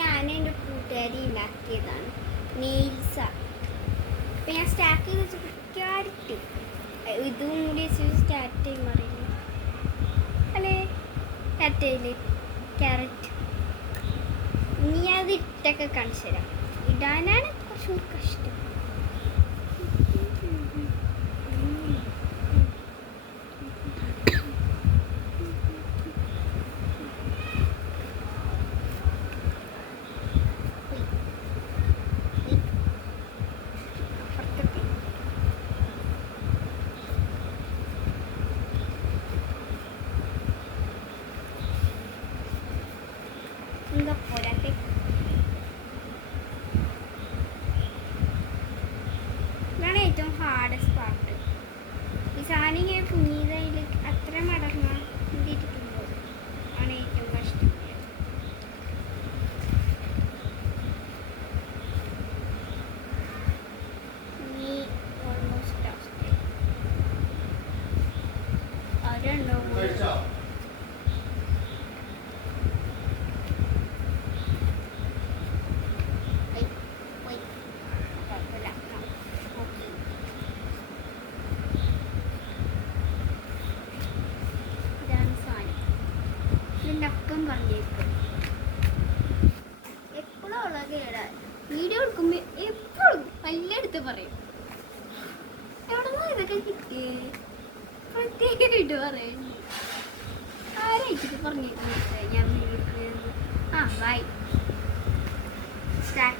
ഞാൻ എൻ്റെ കൂട്ടുകാരി ഉണ്ടാക്കിയതാണ്. നെയിൽസ. അപ്പം ഞാൻ സ്റ്റാർട്ട് ചെയ്ത് വെച്ചപ്പോൾ ക്യാരറ്റ് ഇതും കൂടി വെച്ച് സ്റ്റാർട്ട് ചെയ്യുമ്പോൾ അറിയില്ല അല്ലേ? ക്യാരറ്റ് ക്യാരറ്റ് ഇനി അത് ഇട്ടൊക്കെ കാണിച്ചു തരാം. ഇടാനാണ് കുറച്ചും കഷ്ടം. എന്താ പോരാത്തെ? ഇതാണ് ഏറ്റവും ഹാർഡസ്റ്റ് പാർട്ട്. ഈ സാധനം ഇങ്ങനെ കുഞ്ഞിതായി അത്ര മടർന്നിരിക്കുമ്പോൾ ആണ് ഏറ്റവും കഷ്ടം. ഇനി ഓൾമോസ്റ്റ് ലാസ്റ്റ് ഒരെണ്ണോ അപ്പം പറഞ്ഞേക്കും. എപ്പോഴും ഉള്ള കേടാ. വീഡിയോ എടുക്കുമ്പോൾ എപ്പോഴും പല്ലെടുത്ത് പറയും. എവിടെ നിന്ന് ഇതൊക്കെ കിട്ടി പ്രത്യേകമായിട്ട് പറയുന്നു. ആരായിട്ടൊക്കെ പറഞ്ഞേക്കുന്നത് ഞാൻ വീഡിയോ എടുക്കുന്നത്. ബൈ. സ്റ്റാർട്ട്.